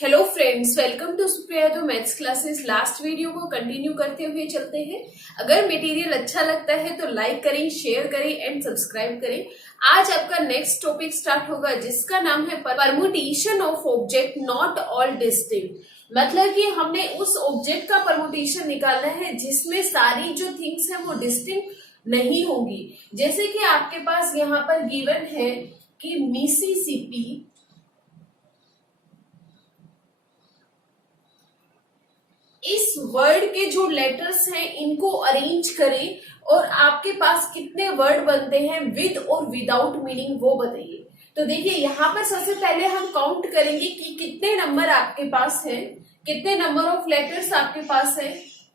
Hello friends, welcome to Supriya तो maths classes. Last video को continue करते हुए चलते हैं। अगर मटेरियल अच्छा लगता है तो लाइक करें, शेयर करें एंड सब्सक्राइब करें। आज आपका नेक्स्ट टॉपिक स्टार्ट होगा जिसका नाम है permutation of object not all distinct. मतलब कि हमने उस ऑब्जेक्ट का परमुटेशन निकालना है जिसमें सारी जो थिंग्स है वो डिस्टिंक्ट नहीं होगी। जैसे कि आपके पास यहाँ पर गिवन है कि मिसिसिपी इस वर्ड के जो लेटर्स हैं इनको अरेंज करें और आपके पास कितने वर्ड बनते हैं विद और विदाउट मीनिंग वो बताइए। तो देखिए यहाँ पर सबसे पहले हम काउंट करेंगे कि कितने नंबर आपके पास है, कितने नंबर ऑफ लेटर्स आपके पास है।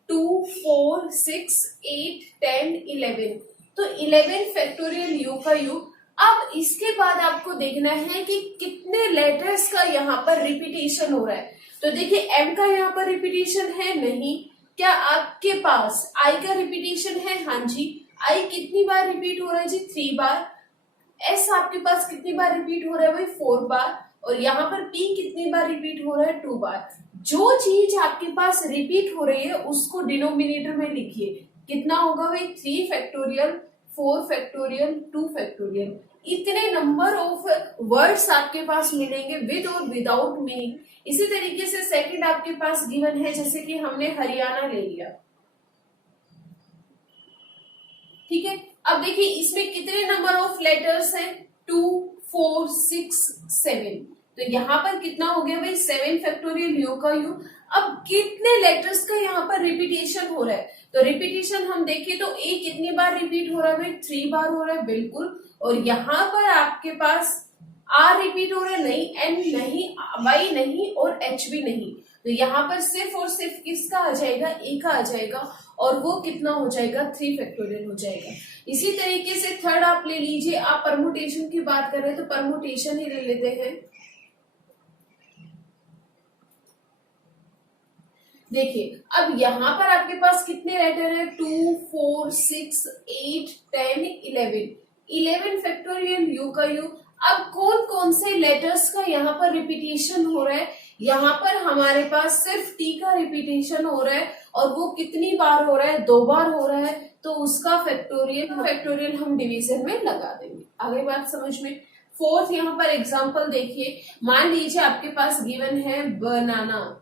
2, 4, 6, 8, 10, 11। तो 11 फैक्टोरियल यू का यू। अब इसके बाद आपको देखना है कि कितने लेटर्स का यहाँ पर रिपीटेशन हो रहा है। तो देखिए एम का यहाँ पर रिपीटेशन है नहीं। क्या आपके पास आई का रिपीटेशन है? हाँ जी। आई कितनी बार रिपीट हो रहा है जी? 3 बार। एस आपके पास कितनी बार रिपीट हो रहा है भाई? 4 बार। और यहाँ पर पी कितनी बार रिपीट हो रहा है? 2 बार। जो चीज आपके पास रिपीट हो रही है उसको डिनोमिनेटर में लिखिए। कितना होगा भाई? 3 फैक्टोरियल, 4 फैक्टोरियल, 2 फैक्टोरियल। इतने नंबर ऑफ वर्ड्स आपके पास मिलेंगे विद और विदाउट मीनिंग। इसी तरीके से सेकंड आपके पास गिवन है, जैसे कि हमने हरियाणा ले लिया, ठीक है। अब देखिए इसमें कितने नंबर ऑफ लेटर्स हैं? 2, 4, 6, 7। तो यहाँ पर कितना हो गया भाई? 7 फैक्टोरियल यू का यू। अब कितने लेटर्स का यहाँ पर रिपीटेशन हो रहा है? तो रिपीटेशन हम देखें तो ए कितनी बार रिपीट हो रहा है भाई? 3 बार हो रहा है, बिल्कुल। और यहाँ पर आपके पास आर रिपीट हो रहा है नहीं, एन नहीं, वाई नहीं और एच भी नहीं। तो यहाँ पर सिर्फ और सिर्फ किसका आ जाएगा? ए का आ जाएगा। और वो कितना हो जाएगा? 3 फैक्टोरियल हो जाएगा। इसी तरीके से थर्ड आप ले लीजिए। आप परमुटेशन की बात कर रहे हैं तो परमुटेशन ही ले लेते हैं। देखिए अब यहाँ पर आपके पास कितने लेटर है? 2, 4, 6, 8, 10, 11। 11 फैक्टोरियल यू का यू। अब कौन कौन से लेटर्स का यहाँ पर रिपीटेशन हो रहा है? यहाँ पर हमारे पास सिर्फ टी का रिपीटेशन हो रहा है और वो कितनी बार हो रहा है? 2 बार हो रहा है। तो उसका फैक्टोरियल हम डिवीजन में लगा देंगे। आगे बात समझ में। फोर्थ यहाँ पर एग्जांपल देखिए। मान लीजिए आपके पास गिवन है बनाना,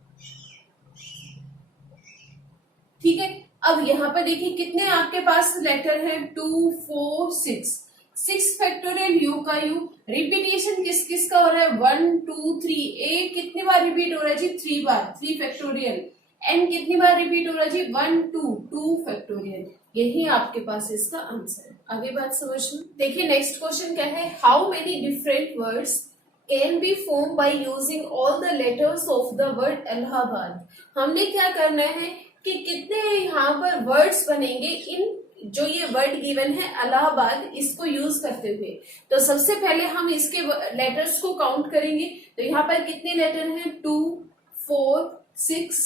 ठीक है। अब यहाँ पर देखिए कितने आपके पास लेटर हैं? 2, 4, 6। 6 फैक्टोरियल यू का यू। रिपीटेशन किस किस का हो रहा है? 1, 2, 3। ए कितनी बार रिपीट हो रहा है जी? 3 बार, 3 फैक्टोरियल। एन कितनी बार रिपीट हो रहा है जी? 1, 2 फैक्टोरियल। यही आपके पास इसका आंसर है। आगे बात समझ में। देखिए नेक्स्ट क्वेश्चन क्या है? How many different words can be form by using all the letters of the word Allahabad. हमने क्या करना है कि कितने यहाँ पर वर्ड्स बनेंगे इन जो ये वर्ड गिवन है इलाहाबाद, इसको यूज करते हुए। तो सबसे पहले हम इसके लेटर्स को काउंट करेंगे। तो यहाँ पर कितने लेटर हैं? 2, 4, 6,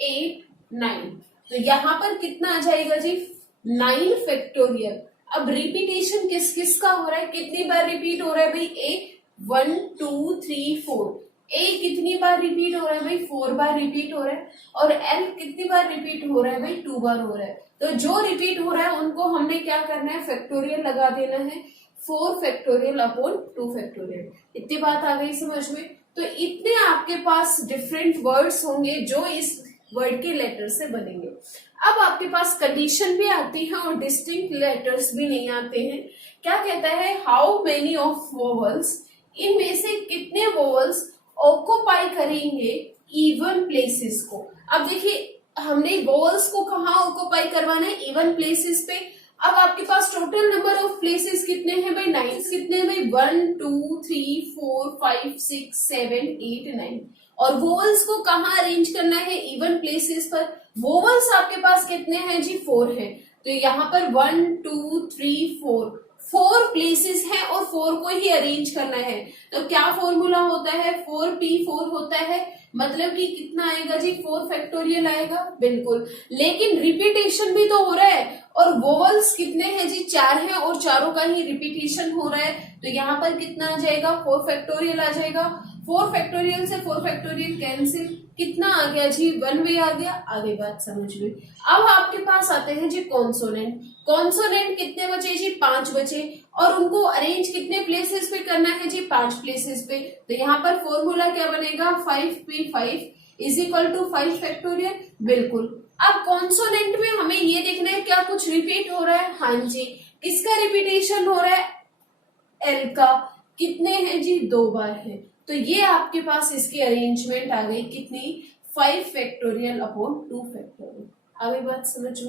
8, 9। तो यहाँ पर कितना आ जाएगा जी? 9 फैक्टोरियल। अब रिपीटेशन किस किस का हो रहा है? कितनी बार रिपीट हो रहा है भाई? ए 1, 2, 3, 4। ए कितनी बार रिपीट हो रहा है भाई? 4 बार रिपीट हो रहा है। और एल कितनी बार रिपीट हो रहा है भाई? 2 बार हो रहा है। तो जो रिपीट हो रहा है उनको हमने क्या करना है? फैक्टोरियल लगा देना है। 4 फैक्टोरियल अपॉन 2 फैक्टोरियल। इतनी बात आ गई समझ में। तो इतने आपके पास डिफरेंट वर्ड्स होंगे जो इस वर्ड के लेटर से बनेंगे। अब आपके पास कंडीशन भी आती है और डिस्टिंक्ट लेटर्स भी नहीं आते हैं। क्या कहता है? हाउ मेनी ऑफ वोवल्स, इनमें से कितने वोवल्स ऑक्युपाई करेंगे इवन प्लेसेस को। अब देखिए हमने वोवल्स को कहाँ ऑक्युपाई करवाना है? इवन प्लेसेस पे। अब आपके पास टोटल नंबर ऑफ प्लेसेस कितने हैं भाई? 9। कितने हैं भाई? 1, 2, 3, 4, 5, 6, 7, 8, 9। और वोवल्स को कहाँ अरेंज करना है? इवन प्लेसेस पर। वोवल्स आपके पास कितने हैं जी? 4 हैं। तो यहाँ पर 1, 2, 3, 4 प्लेसेस हैं और 4 को ही अरेंज करना है। तो क्या फॉर्मूला होता है? 4p4 होता है। मतलब कि कितना आएगा जी? 4 फैक्टोरियल आएगा, बिल्कुल। लेकिन रिपीटेशन भी तो हो रहा है और वोवल्स कितने हैं जी? 4 हैं और चारों का ही रिपीटेशन हो रहा है। तो यहाँ पर कितना आ जाएगा? 4 फैक्टोरियल आ जाएगा। 4 फैक्टोरियल से 4 फैक्टोरियल कैंसिल, कितना आ गया जी 1 वे आ गया। आगे बात समझ में। अब आपके पास आते हैं जी कॉन्सोनेंट। कॉन्सोनेंट कितने बचे जी 5 बचे, और उनको अरेंज कितने प्लेसेस पे करना है जी 5 प्लेसेस पे। तो यहाँ पर फॉर्मूला क्या बनेगा 5p5 is equal to 5 factorial. बिल्कुल। अब कॉन्सोनेंट में हमें ये देखना है क्या कुछ रिपीट हो रहा है। हाँ जी, किसका रिपीटेशन हो रहा है, एल का। कितने हैं जी 2 बार है। तो ये आपके पास इसकी अरेंजमेंट आ गई कितनी 5 फैक्टोरियल अपॉन 2 फैक्टोरियल। आगे बात समझो।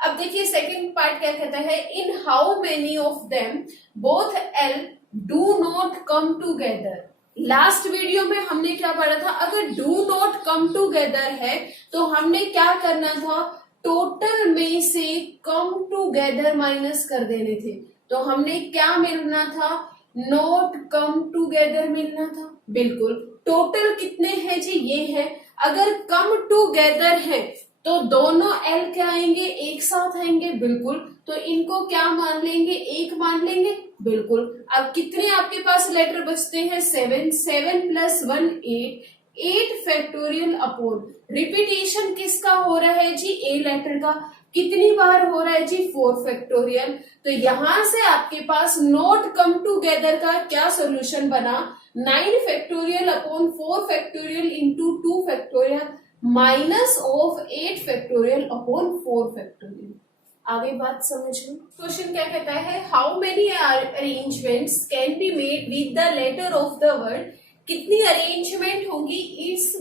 अब देखिए सेकंड पार्ट क्या कहता है, in how many of them both L do not come together. Last video में हमने क्या पढ़ा था, अगर डू नॉट कम टूगेदर है तो हमने क्या करना था, टोटल में से कम टूगेदर माइनस कर देने थे। तो हमने क्या मिलना था, नॉट कम टूगेदर मिलना था। बिल्कुल। टोटल कितने हैं जी ये है। अगर कम टूगेदर है तो दोनों एल क्या आएंगे, एक साथ आएंगे। बिल्कुल। तो इनको क्या मान लेंगे, एक मान लेंगे। बिल्कुल। अब कितने आपके पास लेटर बचते हैं 7, 7 प्लस 1 8, 8 फैक्टोरियल अपॉन रिपीटेशन किसका हो रहा है जी ए लेटर का। कितनी बार हो रहा है जी 4 फैक्टोरियल। तो यहां से आपके पास नॉट कम टूगेदर का क्या सोल्यूशन बना, 9 factorial upon 4 factorial into 2 factorial minus of 8 factorial upon 4 factorial. आगे बात समझ लो। क्वेश्चन क्या कहता है, how many arrangements can be made with the letter of the word. कितनी अरेंजमेंट होंगी इस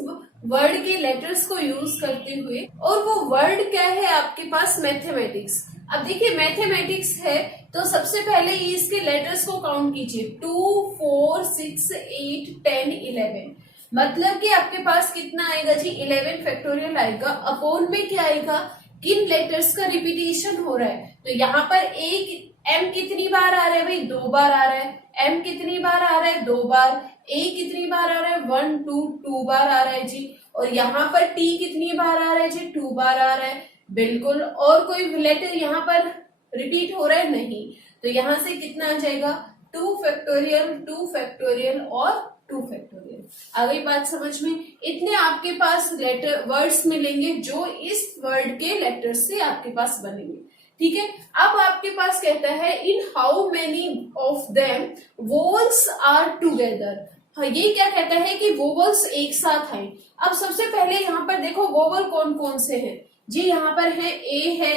वर्ड के लेटर्स को यूज करते हुए, और वो वर्ड क्या है आपके पास मैथमेटिक्स। अब देखिए मैथमेटिक्स है तो सबसे पहले इसके लेटर्स को काउंट कीजिए, 2 4 6 8 10 11। मतलब कि आपके पास कितना आएगा जी 11 फैक्टोरियल आएगा। अपॉन में क्या आएगा, किन लेटर्स का रिपीटेशन हो रहा है। तो यहाँ पर एक एम कितनी बार आ रहा है भाई 2 बार आ रहा है। एम कितनी बार आ रहा है 2 बार। ए कितनी बार आ रहा है 1 2 2 बार आ रहा है जी। और यहाँ पर टी कितनी बार आ रहा है जी 2 बार आ रहा है। बिल्कुल। और कोई लेटर यहाँ पर रिपीट हो रहा है नहीं। तो यहाँ से कितना आ जाएगा 2 फैक्टोरियल 2 फैक्टोरियल और 2 फैक्टोरियल। आगे बात समझ में। इतने आपके पास लेटर वर्ड्स मिलेंगे जो इस वर्ड के लेटर से आपके पास बनेंगे। ठीक है। अब आपके पास कहता है in how many of them vowels are together. हाँ, ये क्या कहता है कि वोवल्स एक साथ हैं। अब सबसे पहले यहाँ पर देखो वोवल कौन कौन से हैं जी। यहाँ पर है ए है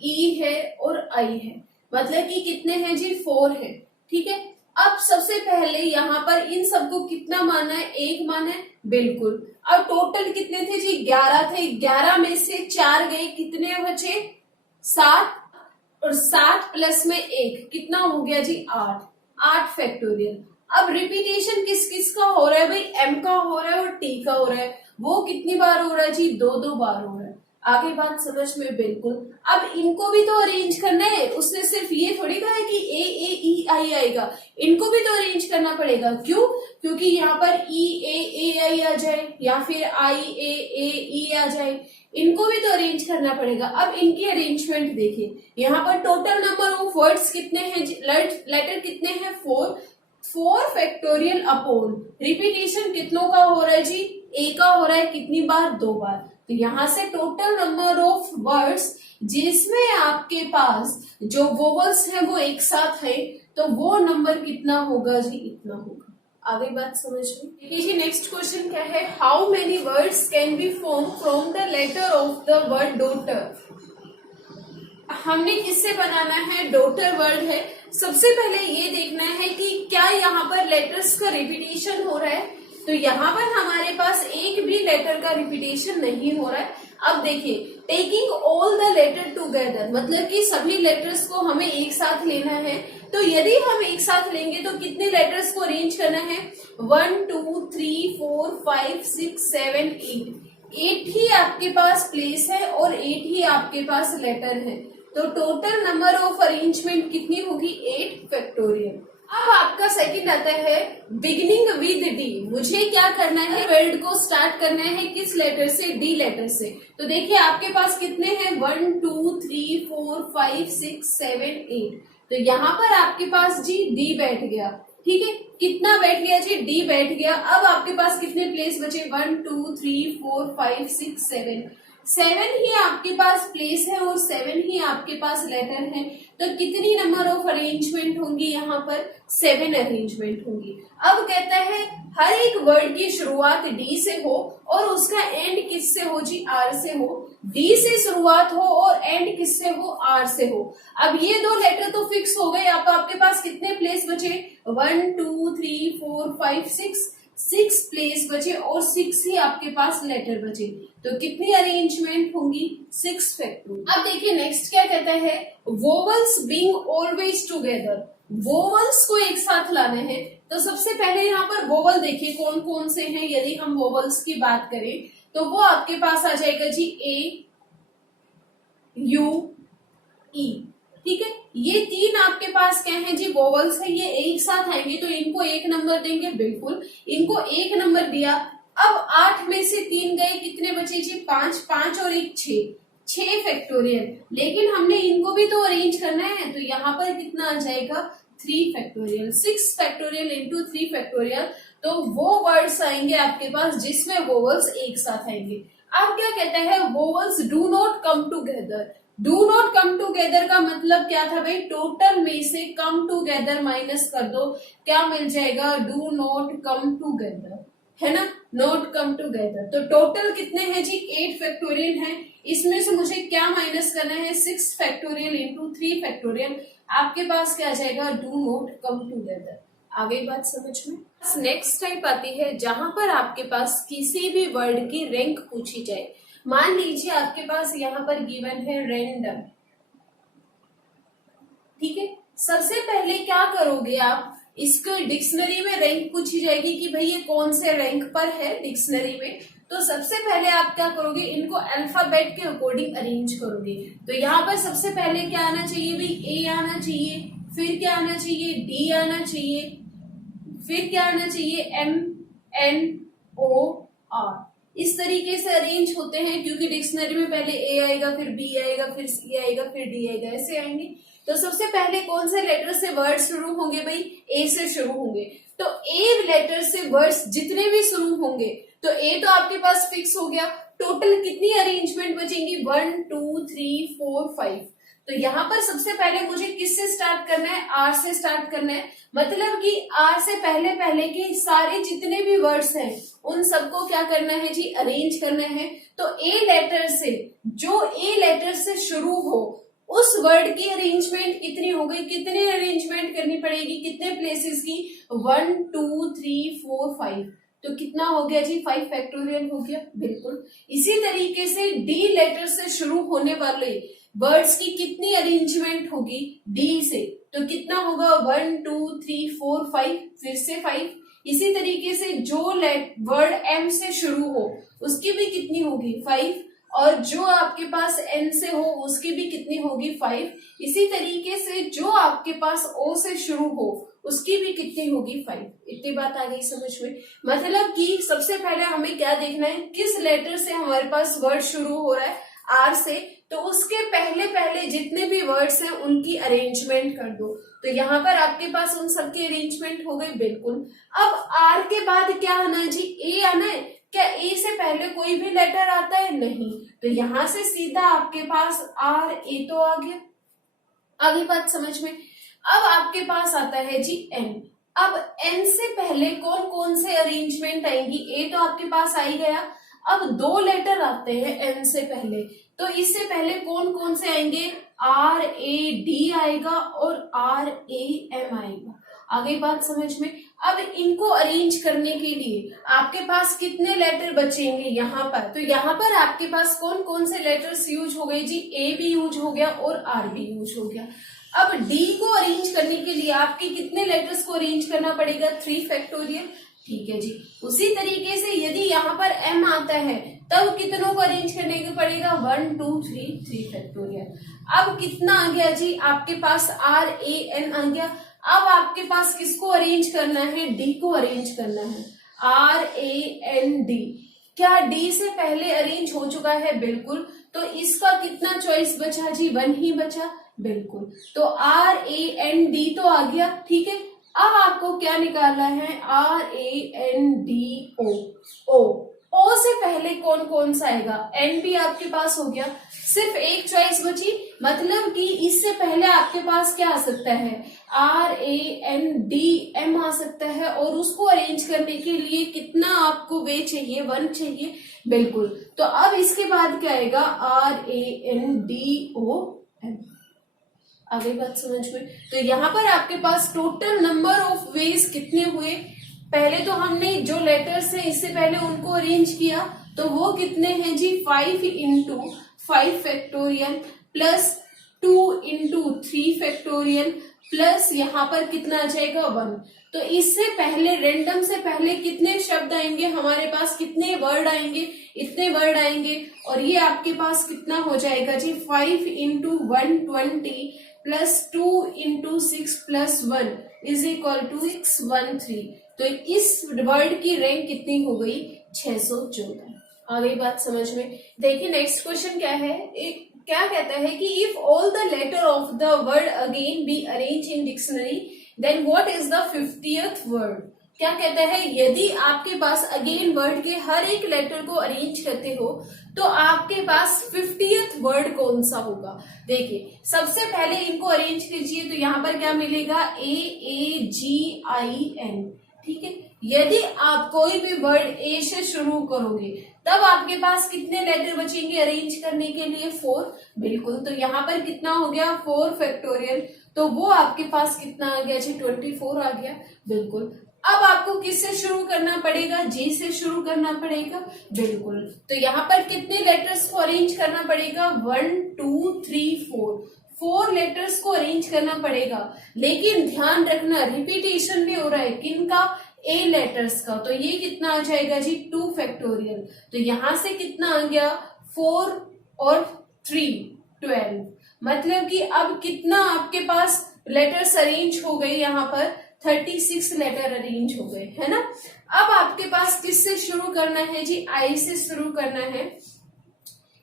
ई है और आई है। मतलब कि कितने हैं जी 4 है। ठीक है। अब सबसे पहले यहाँ पर इन सबको कितना माना है, एक माना है। बिल्कुल। अब टोटल कितने थे जी 11 थे। 11 में से 4 गए, कितने बचे 7, और 7 प्लस में 1 कितना हो गया जी 8, 8 फैक्टोरियल। अब रिपीटेशन किस किस का हो रहा है भाई, एम का हो रहा है और टी का हो रहा है। वो कितनी बार हो रहा है जी 2 बार हो रहा है। आगे बात समझ में। बिल्कुल। अब इनको भी तो अरेंज करना है। उसने सिर्फ ये थोड़ी कहा है कि ए ई आई आएगा, इनको भी तो अरेंज करना पड़ेगा। क्यों, क्योंकि यहाँ पर ए आई आ जाए या फिर आई ए ई आ जाए, इनको भी तो अरेंज करना पड़ेगा। अब इनकी अरेंजमेंट देखिए, यहाँ पर टोटल नंबर ऑफ वर्ड्स कितने हैं, लेटर कितने हैं 4, 4 फैक्टोरियल अपॉन रिपीटेशन कितनों का हो रहा है जी, ए का हो रहा है कितनी बार, 2 बार। तो यहाँ से टोटल नंबर ऑफ वर्ड्स जिसमें आपके पास जो वोवल्स हैं वो एक साथ है, तो वो नंबर कितना होगा जी, इतना होगा। आगे बात समझ में। देखिए नेक्स्ट क्वेश्चन क्या है, how many words can be form from the letter of the word daughter. हमने किससे बनाना है, डॉटर वर्ड है। सबसे पहले ये देखना है कि क्या यहाँ पर लेटर्स का रिपीटेशन हो रहा है। तो यहाँ पर हमारे पास एक भी लेटर का रिपीटेशन नहीं हो रहा है। अब देखिए, taking all the letter together, मतलब कि सभी लेटर्स को हमें एक साथ लेना है। तो यदि हम एक साथ लेंगे तो कितने लेटर्स को अरेंज करना है, 1 2 3 4 5 6 7 8, 8 ही आपके पास प्लेस है और 8 ही आपके पास लेटर है। तो टोटल नंबर ऑफ अरेंजमेंट कितनी होगी, 8 फैक्टोरियल। अब आपका सेकंड आता है बिगिनिंग विद डी। मुझे क्या करना है, वर्ड को स्टार्ट करना है किस लेटर से, डी लेटर से। तो देखिए आपके पास कितने हैं, 1 2 3 4 5 6 7 8। तो यहाँ पर आपके पास जी डी बैठ गया। ठीक है, कितना बैठ गया जी, डी बैठ गया। अब आपके पास कितने प्लेस बचे, 1 2 3 4 5 6 7, 7 ही आपके पास प्लेस है और 7 ही आपके पास लेटर है। तो कितनी नंबर ऑफ अरेंजमेंट होंगी यहाँ पर, 7 अरेंजमेंट होंगी। अब कहता है हर एक वर्ड की शुरुआत डी से हो और उसका एंड किससे हो जी, आर से हो। डी से शुरुआत हो और एंड किससे हो, आर से हो। अब ये दो लेटर तो फिक्स हो गए। अब आपके पास कितने प्लेस बचे, 1 2 3 4 5 6 प्लेस बचे और 6 ही आपके पास लेटर बचे। तो कितनी अरेंजमेंट होंगी, 6 फैक्टोरियल। अब देखिए नेक्स्ट क्या कहता है, vowels being always together. Vowels को एक साथ लाना है। तो सबसे पहले यहाँ पर वोवल देखिए कौन कौन से हैं। यदि हम वोवल्स की बात करें तो वो आपके पास आ जाएगा जी ए यू ई। ठीक है, ये तीन आपके पास क्या है जी, वोवल्स है। ये एक साथ आएंगे तो इनको एक नंबर देंगे, बिल्कुल इनको एक नंबर दिया। अब 8 में से 3 गए, कितने बचे जी, 5, 5 और 1 6 फैक्टोरियल। लेकिन हमने इनको भी तो अरेंज करना है, तो यहाँ पर कितना आ जाएगा, 3 फैक्टोरियल। 6 factorial into 3 factorial. तो वो वर्ड्स आएंगे आपके पास जिसमें वोवल्स एक साथ आएंगे। अब क्या कहता है, vowels do not come together. Do not come together का मतलब क्या था भाई, टोटल में से कम टूगेदर माइनस कर दो, क्या मिल जाएगा, डू नॉट कम टूगेदर, है ना, नॉट कम टूगेदर। तो टोटल कितने हैं जी, 8 फैक्टोरियल है। इसमें से मुझे क्या माइनस करना है, 6 फैक्टोरियल इंटू 3 फैक्टोरियल। आपके पास क्या आ जाएगा, डू नॉट कम टूगेदर। आ गई बात समझ में। नेक्स्ट टाइप आती है जहां पर आपके पास किसी भी वर्ड की रैंक पूछी जाए। मान लीजिए आपके पास यहाँ पर गिवन है रैंडम। ठीक है, सबसे पहले क्या करोगे आप, इसको डिक्शनरी में रैंक पूछी जाएगी कि भाई ये कौन से रैंक पर है डिक्शनरी में। तो सबसे पहले आप क्या करोगे, इनको अल्फाबेट के अकॉर्डिंग अरेंज करोगे। तो यहाँ पर सबसे पहले क्या आना चाहिए भाई, ए आना चाहिए, फिर क्या आना चाहिए, डी आना चाहिए, फिर क्या आना चाहिए, एम एन ओ आर। इस तरीके से अरेंज होते हैं, क्योंकि डिक्शनरी में पहले ए आएगा, फिर बी आएगा, फिर सी आएगा, फिर डी आएगा, ऐसे आएंगे। तो सबसे पहले कौन से लेटर से वर्ड शुरू होंगे भाई, ए से शुरू होंगे। तो ए लेटर से वर्ड्स जितने भी शुरू होंगे, तो ए तो आपके पास फिक्स हो गया। टोटल कितनी अरेंजमेंट बचेंगी, 1 2 3 4 5। तो यहाँ पर सबसे पहले मुझे किससे स्टार्ट करना है, आर से स्टार्ट करना है। मतलब कि आर से पहले पहले के सारे जितने भी वर्ड्स हैं उन सबको क्या करना है जी, अरेंज करना है। तो ए लेटर से, जो ए लेटर से शुरू हो उस वर्ड की अरेंजमेंट कितनी हो गई, कितनी अरेंजमेंट करनी पड़ेगी, कितने प्लेसेस की, 1 2 3 4 5। तो कितना हो गया जी, 5 फैक्टोरियल हो गया, बिल्कुल। इसी तरीके से डी लेटर से शुरू होने वाले वर्ड्स की कितनी अरेंजमेंट होगी, डी से, तो कितना होगा, 1 2 3 4 5, फिर से 5। इसी तरीके से जो वर्ड एम से शुरू हो उसकी भी कितनी होगी, 5। और जो आपके पास एन से हो उसकी भी कितनी होगी, 5। इसी तरीके से जो आपके पास ओ से शुरू हो उसकी भी कितनी होगी, 5। इतनी बात आ गई समझ में। मतलब कि सबसे पहले हमें क्या देखना है, किस लेटर से हमारे पास वर्ड शुरू हो रहा है, आर से, तो उसके पहले पहले जितने भी वर्ड्स हैं उनकी अरेंजमेंट कर दो। तो यहाँ पर आपके पास उन सबकी अरेंजमेंट हो गई, बिल्कुल। अब आर के बाद क्या आना है जी, ए आना है। क्या ए से पहले कोई भी लेटर आता है, नहीं। तो यहां से सीधा आपके पास आर ए तो आ गया। आगे बात समझ में। अब आपके पास आता है जी एन। अब एन से पहले कौन कौन से अरेंजमेंट आएंगी, ए तो आपके पास आ ही गया। अब 2 लेटर आते हैं एन से पहले, तो इससे पहले कौन कौन से आएंगे, आर ए डी आएगा और आर ए एम आएगा। आगे बात समझ में। अब इनको अरेंज करने के लिए आपके पास कितने लेटर बचेंगे यहाँ पर, तो यहाँ पर आपके पास कौन कौन से लेटर्स यूज हो गए जी, ए भी यूज हो गया और आर भी यूज हो गया। अब डी को अरेंज करने के लिए आपके कितने लेटर्स को अरेंज करना पड़ेगा, 3 फैक्टोरियल। ठीक है जी। उसी तरीके से यदि यहाँ पर एम आता है तब कितनों को अरेंज करने को पड़ेगा, 1 2 3 फैक्टोरियल। अब कितना आ गया जी, आपके पास आर ए एन आ गया। अब आपके पास किसको अरेंज करना है, डी को अरेंज करना है, आर ए एन डी। क्या डी से पहले अरेंज हो चुका है, बिल्कुल। तो इसका कितना चॉइस बचा जी, 1 ही बचा, बिल्कुल। तो आर ए एन डी तो आ गया, ठीक है। अब आपको क्या निकालना है, RANDO, ओ से पहले कौन कौन सा आएगा, एन भी आपके पास हो गया, सिर्फ एक चॉइस बची, मतलब कि इससे पहले आपके पास क्या आ सकता है, RANDM आ सकता है, और उसको अरेंज करने के लिए कितना आपको वे चाहिए, 1 चाहिए, बिल्कुल। तो अब इसके बाद क्या आएगा, RANDOM। आगे बात समझ में। तो यहाँ पर आपके पास टोटल नंबर ऑफ वेज कितने हुए, पहले तो हमने जो लेटर्स हैं इससे पहले उनको अरेंज किया, तो वो कितने हैं जी, 5 into 5 factorial plus 2 into 3 factorial plus यहाँ पर कितना आ जाएगा, 1। तो इससे पहले रेंडम से पहले कितने शब्द आएंगे हमारे पास, कितने वर्ड आएंगे, इतने वर्ड आएंगे, और ये आपके पास कितना हो जाएगा जी, 5 into 120 plus 2 into 6 plus 1 is equal to 613। तो इस वर्ड की रैंक कितनी हो गई, 614। आ गई बात समझ में। देखिए नेक्स्ट क्वेश्चन क्या है, क्या कहता है कि if all the letter of the word again be arrange in dictionary then what is the 50th word. क्या कहता है, यदि आपके पास अगेन वर्ड के हर एक लेटर को अरेंज करते हो तो आपके पास 50th वर्ड कौन सा होगा। देखिए सबसे पहले इनको अरेंज कीजिए, तो यहाँ पर क्या मिलेगा, AAGIN, ठीक है। यदि आप कोई भी वर्ड ए से शुरू करोगे तब आपके पास कितने लेटर बचेंगे अरेंज करने के लिए, 4, बिल्कुल। तो यहाँ पर कितना हो गया, 4 फैक्टोरियल, तो वो आपके पास कितना आ गया जी, 24 आ गया, बिल्कुल। अब आपको किससे शुरू करना पड़ेगा, जी से शुरू करना पड़ेगा, बिल्कुल। तो यहाँ पर कितने लेटर्स को अरेंज करना पड़ेगा, 1 2 3 4 लेटर्स को अरेंज करना पड़ेगा, लेकिन ध्यान रखना रिपीटेशन भी हो रहा है, किनका, ए लेटर्स का। तो ये कितना आ जाएगा जी, 2 फैक्टोरियल। तो यहां से कितना आ गया, 4 और 3 12, मतलब कि अब कितना आपके पास लेटर्स अरेंज हो गए, यहाँ पर 36 लेटर अरेंज हो गए, है ना। अब आपके पास किससे शुरू करना है जी, आई से शुरू करना है।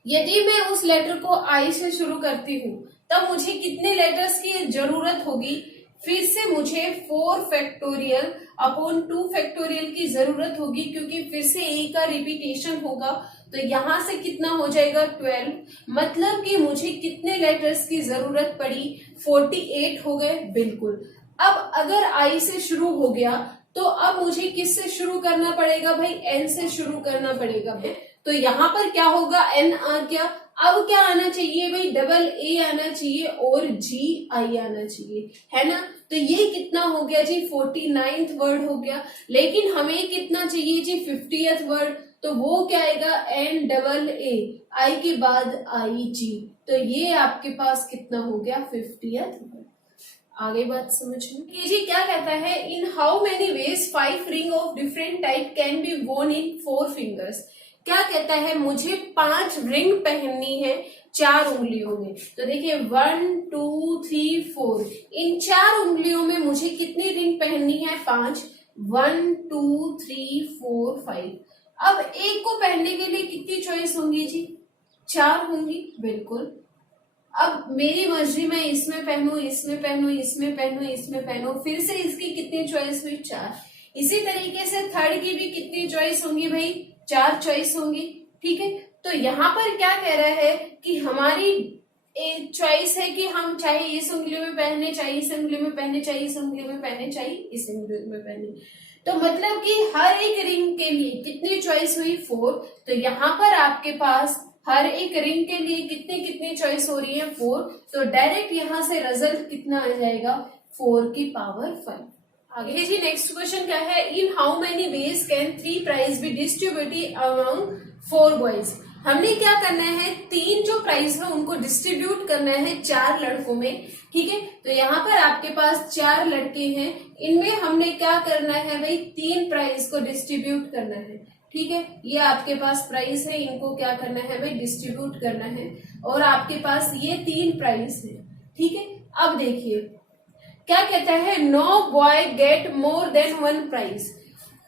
यदि मैं उस लेटर को आई से शुरू करती हूँ तब मुझे कितने लेटर्स की जरूरत होगी, फिर से मुझे 4 फैक्टोरियल अपॉन 2 फैक्टोरियल की जरूरत होगी, क्योंकि फिर से ए का रिपीटेशन होगा। तो यहां से कितना हो जाएगा, 12, मतलब कि मुझे कितने लेटर्स की जरूरत पड़ी, 48 हो गए, बिल्कुल। अब अगर आई से शुरू हो गया तो अब मुझे किससे शुरू करना पड़ेगा भाई, एन से शुरू करना पड़ेगा। तो यहाँ पर क्या होगा, एन आ गया। अब क्या आना चाहिए भाई, डबल ए आना चाहिए और जी आई आना चाहिए, है ना। तो ये कितना हो गया जी, 49th वर्ड हो गया। लेकिन हमें कितना चाहिए जी, 50th वर्ड। तो वो क्या आएगा, एन डबल ए, आई के बाद आई जी। तो ये आपके पास कितना हो गया, 50th वर्ड। आगे बात समझ में। जी क्या कहता है, in how many veg 5 ring of different type can be वोन इन 4 फिंगर्स। क्या कहता है, मुझे 5 रिंग पहननी है 4 उंगलियों में। तो देखिए 1 2 3 4, इन 4 उंगलियों में मुझे कितनी रिंग पहननी है, 5, 1 2 3 4 5। अब एक को पहनने के लिए कितनी चॉइस होंगी जी, 4 होंगी, बिल्कुल। अब मेरी मर्जी, मैं इसमें पहनूं, इसमें पहनूं, इसमें पहनूं, इसमें पहनूं, फिर से इसकी कितनी चॉइस हुई, 4। इसी तरीके से थर्ड की भी कितनी चॉइस होंगी भाई, 4 चॉइस होंगी, ठीक है। तो यहाँ पर क्या कह रहा है कि हमारी एक चॉइस है कि हम चाहे इस उंगली में पहने, चाहे इस उंगली में पहने, चाहे इस उंगली में पहने, चाहे इस उंगली में पहने। तो मतलब कि हर एक रिंग के लिए कितनी चॉइस हुई, 4। तो यहाँ पर आपके पास हर एक रिंग के लिए कितनी कितनी चॉइस हो रही है, 4। तो डायरेक्ट यहाँ से रिजल्ट कितना आ जाएगा, 4 की पावर 5। आगे जी नेक्स्ट क्वेश्चन क्या है, in how many ways can 3 prize be distributed among 4 boys. हमने क्या करना है, 3 जो प्राइज है उनको डिस्ट्रीब्यूट करना है 4 लड़कों में, ठीक है। तो यहाँ पर आपके पास 4 लड़के हैं, इनमें हमने क्या करना है भाई, 3 प्राइज को डिस्ट्रीब्यूट करना है, ठीक है। ये आपके पास प्राइस है, इनको क्या करना है भाई, डिस्ट्रीब्यूट करना है। और आपके पास ये 3 प्राइस है, ठीक है। अब देखिए क्या कहता है, no boy get more than 1 prize.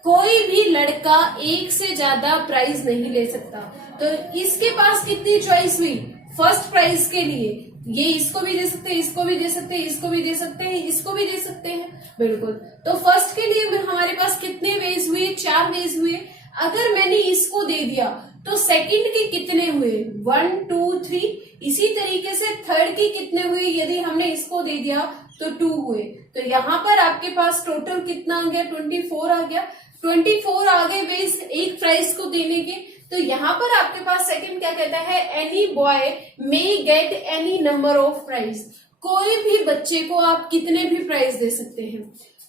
कोई भी लड़का एक से ज्यादा प्राइज नहीं ले सकता। तो इसके पास कितनी चॉइस हुई, फर्स्ट प्राइज के लिए ये इसको भी दे सकते हैं, इसको भी दे सकते हैं, इसको भी दे सकते हैं, इसको भी दे सकते हैं, बिल्कुल। तो फर्स्ट के लिए हमारे पास कितने वेज हुए, 4 वेज हुए। अगर मैंने इसको दे दिया तो सेकंड के कितने हुए, 1 2 3। इसी तरीके से थर्ड के कितने हुए, यदि हमने इसको दे दिया तो 2 हुए। तो यहाँ पर आपके पास टोटल कितना आ गया, 24 आ गया। 24 आ गए वेज एक प्राइज को देने के। तो यहाँ पर आपके पास सेकंड क्या कहता है, any boy may get any number of prize. कोई भी बच्चे को आप कितने भी प्राइज दे सकते हैं।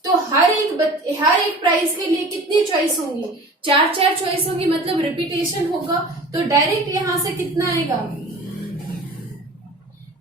तो हर एक प्राइज के लिए कितनी चॉइस होंगी, 4 चॉइस होगी, मतलब रिपीटेशन होगा। तो डायरेक्ट यहां से कितना आएगा,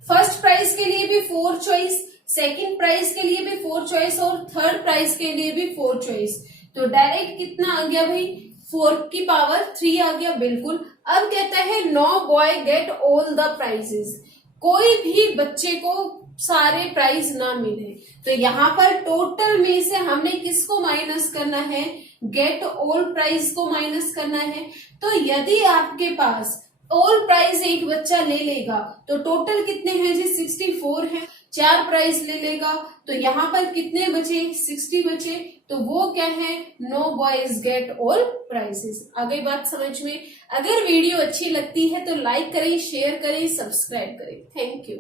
फर्स्ट प्राइज के लिए भी 4 चॉइस, सेकंड प्राइज के लिए भी 4 चॉइस और थर्ड प्राइज के लिए भी 4 चॉइस। तो डायरेक्ट कितना आ गया भाई, 4 की पावर 3 आ गया, बिल्कुल। अब कहता है no boy get all the prizes. कोई भी बच्चे को सारे प्राइज ना मिले। तो यहाँ पर टोटल में से हमने किसको माइनस करना है, गेट ऑल प्राइज को माइनस करना है। तो यदि आपके पास ऑल प्राइज एक बच्चा ले लेगा तो टोटल कितने हैं जी, 64 है। 4 प्राइज ले लेगा तो यहाँ पर कितने बचे, 60 बचे। तो वो क्या है, no boys get all prizes. आ गई बात समझ में। अगर वीडियो अच्छी लगती है तो लाइक करें, शेयर करें, सब्सक्राइब करें। Thank you.